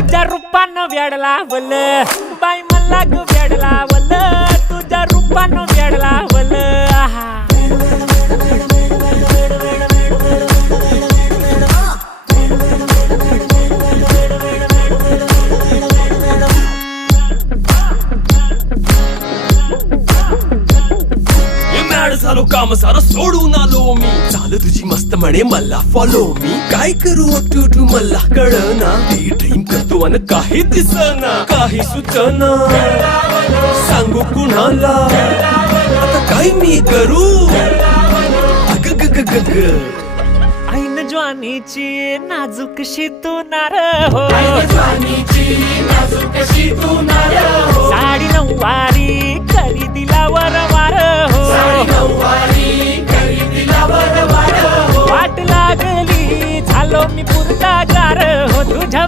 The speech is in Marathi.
तुझ्या रूपानं वेड लावल बाई मला ग वेड लावल तुझ्या रूपानं वेड लावल आहा झालो काम सारं सोडून आलो मी चाल तुझी मस्त म्हणे मला फॉलो मी काय करू टू मला कळना ती ड्रीम करतो अन काही दिसना काही सुचना सांगू कुणाला आता काय मी करू अग ग ग ग ग ऐन ज्वानीची नाजूकशी तू नार हो साडी नऊवारी करी दिला वरवार हो वाट लागली झालो मी पुरता गार हो तुझ्या